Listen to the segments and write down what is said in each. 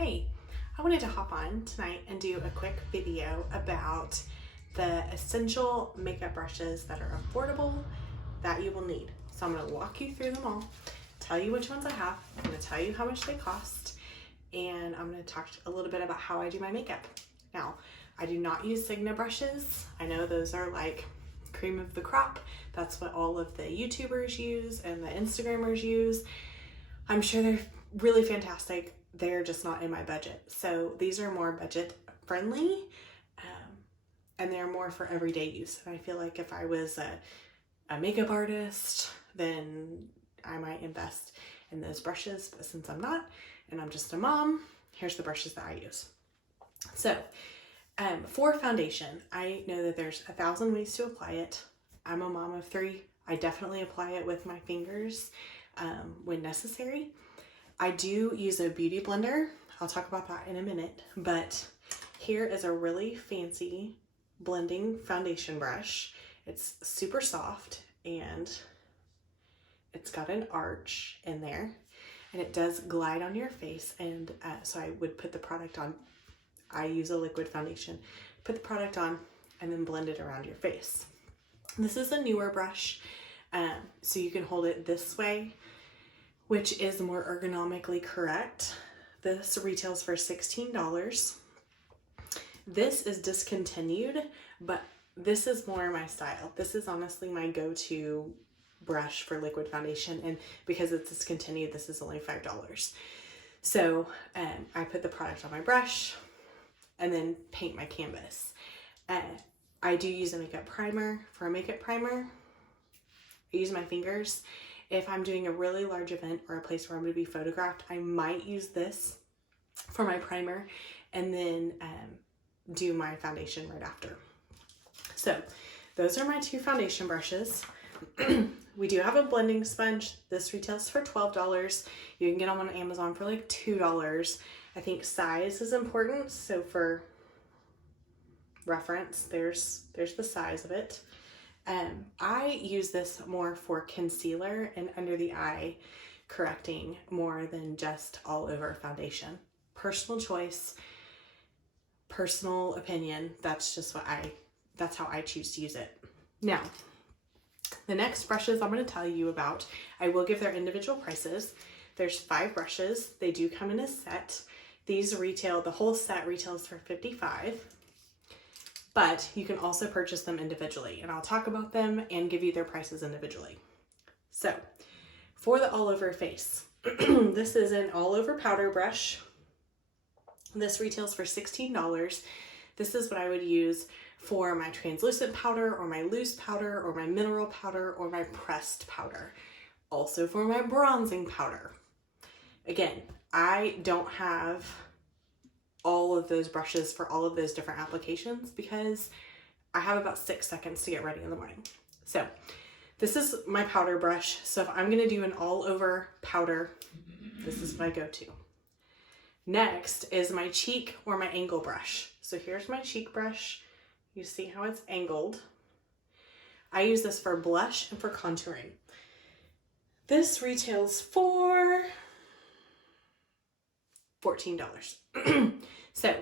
Hey, I wanted to hop on tonight and do a quick video about the essential makeup brushes that are affordable that you will need. So I'm going to walk you through them all, tell you which ones I have, I'm going to tell you how much they cost, and I'm going to talk a little bit about how I do my makeup. Now, I do not use Sigma brushes. I know those are like cream of the crop. That's what all of the YouTubers use and the Instagrammers use. I'm sure they're really fantastic. They're just not in my budget. So these are more budget friendly, and they're more for everyday use. And I feel like if I was a makeup artist, then I might invest in those brushes. But since I'm not, and I'm just a mom, here's the brushes that I use. So for foundation, I know that there's 1,000 ways to apply it. I'm a mom of 3. I definitely apply it with my fingers when necessary. I do use a beauty blender. I'll talk about that in a minute, but here is a really fancy blending foundation brush. It's super soft and it's got an arch in there and it does glide on your face. And so I would put the product on. I use a liquid foundation, put the product on and then blend it around your face. This is a newer brush, so you can hold it this way, which is more ergonomically correct. This retails for $16. This is discontinued, but this is more my style. This is honestly my go-to brush for liquid foundation, and because it's discontinued, this is only $5. So I put the product on my brush and then paint my canvas. I do use a makeup primer. For a makeup primer, I use my fingers. If I'm doing a really large event or a place where I'm going to be photographed, I might use this for my primer and then do my foundation right after. So those are my 2 foundation brushes. We do have a blending sponge. This retails for $12. You can get them on Amazon for like $2. I think size is important. So for reference, there's the size of it. I use this more for concealer and under the eye correcting more than just all over foundation. Personal choice, personal opinion. That's just that's how I choose to use it. Now, the next brushes I'm going to tell you about, I will give their individual prices. There's 5 brushes. They do come in a set. These retail, the whole set retails for $55. But you can also purchase them individually, and I'll talk about them and give you their prices individually. So for the all over face, this is an all over powder brush. This retails for $16. This is what I would use for my translucent powder or my loose powder or my mineral powder or my pressed powder. Also for my bronzing powder. Again, I don't have all of those brushes for all of those different applications because I have about 6 seconds to get ready in the morning. So this is my powder brush. So if I'm going to do an all over powder, this is what I go to. Next is my cheek or my angle brush. So here's my cheek brush. You see how it's angled. I use this for blush and for contouring. This retails for $14. So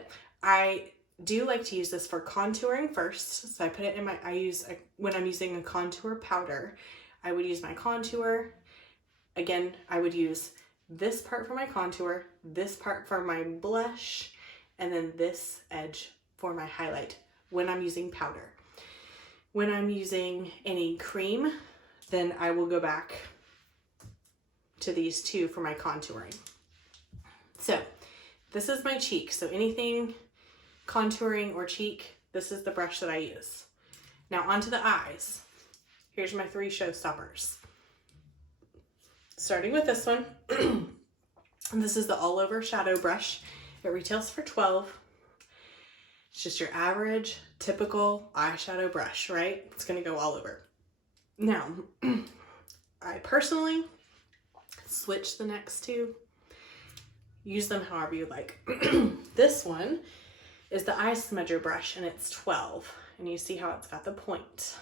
I do like to use this for contouring first. So I put it in when I'm using a contour powder, I would use my contour. Again, I would use this part for my contour, this part for my blush, and then this edge for my highlight when I'm using powder. When I'm using any cream, then I will go back to these 2 for my contouring. So this is my cheek. So anything contouring or cheek, this is the brush that I use. Now onto the eyes. Here's my 3 showstoppers. Starting with this one. And this is the all over shadow brush. It retails for $12. It's just your average, typical eyeshadow brush, right? It's gonna go all over. Now, I personally switch the next 2. Use them however you like. This one is the eye smudger brush and it's 12. And you see how it's got the point.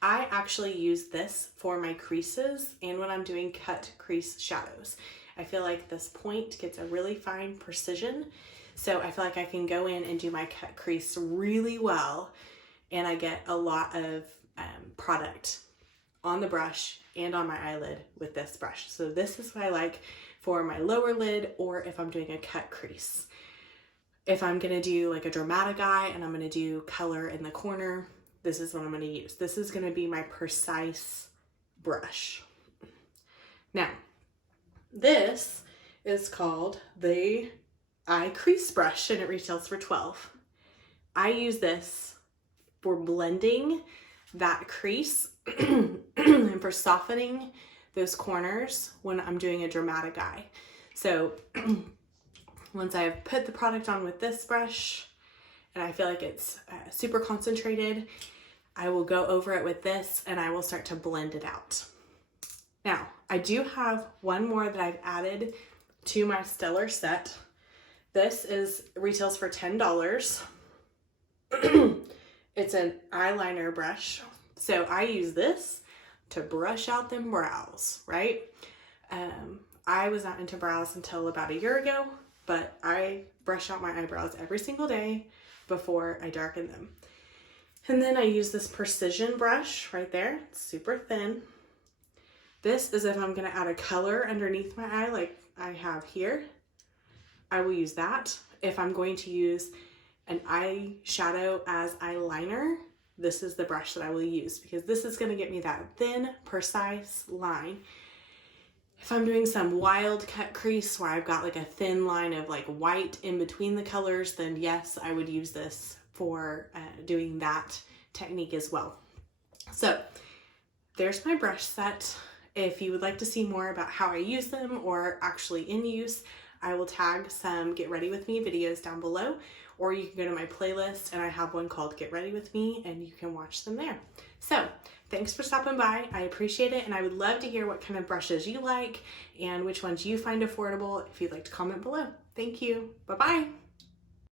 I actually use this for my creases and when I'm doing cut crease shadows. I feel like this point gets a really fine precision. So I feel like I can go in and do my cut crease really well, and I get a lot of product on the brush and on my eyelid with this brush. So this is what I like for my lower lid, or if I'm doing a cut crease. If I'm gonna do like a dramatic eye and I'm gonna do color in the corner, this is what I'm gonna use. This is gonna be my precise brush. Now, this is called the Crease Brush, and it retails for $12. I use this for blending that crease and for softening those corners when I'm doing a dramatic eye. So once I've put the product on with this brush and I feel like it's super concentrated, I will go over it with this and I will start to blend it out. Now, I do have one more that I've added to my Stellar set. This retails for $10. It's an eyeliner brush. So I use this to brush out them brows, right? I was not into brows until about a year ago, but I brush out my eyebrows every single day before I darken them. And then I use this precision brush right there. It's super thin. This is if I'm gonna add a color underneath my eye like I have here. I will use that. If I'm going to use an eyeshadow as eyeliner, this is the brush that I will use, because this is gonna get me that thin, precise line. If I'm doing some wild cut crease where I've got like a thin line of like white in between the colors, then yes, I would use this for doing that technique as well. So there's my brush set. If you would like to see more about how I use them or actually in use, I will tag some Get Ready With Me videos down below, or you can go to my playlist and I have one called Get Ready With Me and you can watch them there. So thanks for stopping by. I appreciate it, and I would love to hear what kind of brushes you like and which ones you find affordable if you'd like to comment below. Thank you. Bye-bye.